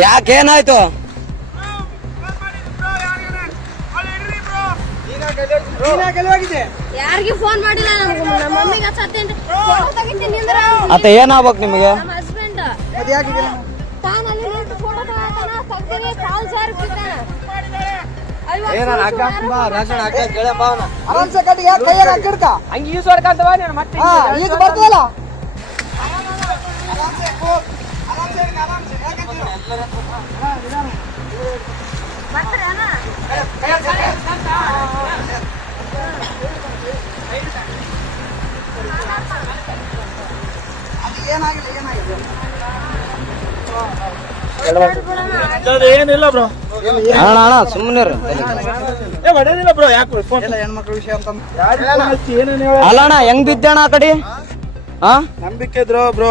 ಯಾಕೇನಾಯ್ತು? ಯಾರಿಗೆ ಫೋನ್ ಮಾಡಿಲ್ಲ ನಮ್ಮ ಮಮ್ಮಿಗೆ ಹಚ್ಚತ್ತೇನ್ರಿ ಫೋಟೋ ತೆಗಿತೀನಿ ಅಂದ್ರೆ ಅತ್ತ ಏನಾಗ್ಬೇಕು ನಿಮಗೆ? ನಮ್ಮ ಹಸ್ಬೆಂಡ್ ತಾನು ಅಲ್ಲಿ ನಿಂತು ಫೋಟೋ ತಗೋತಾನ ತೆಗ್ದಿರಿ ಕಾಲ್ ಸಾರ್ ಬಿದ್ದಾನ ಆರಾಮ್ಸೆ ಕಟ್ಟಿಗೆ ಕೈಯಾಗ ಹಾಕಿಡ್ಕ ಹಂಗೆ ಈಶ್ವರ್ಕಂತವ ನೀನು ಮತ್ತೆ ಈಗ ಬರ್ತದಲ್ಲ ಏನಿಲ್ಲ ಬ್ರೋ. ಅಣ್ಣ ಸುಮ್ಮನೆ ಹೊಡೆದಿಲ್ಲ ಬ್ರೋ. ಯಾಕೆ ಫೋನ್ ಹೆಣ್ಮಕ್ಳ ವಿಷಯ ಅಂತ ಅಲ್ಲಣ್ಣ ಹೆಂಗ್ ಬಿದ್ದಣ್ಣ ಆ ಕಡೆ? ನಂಬಿಕೆ ಇದ್ರು ಬ್ರೋ.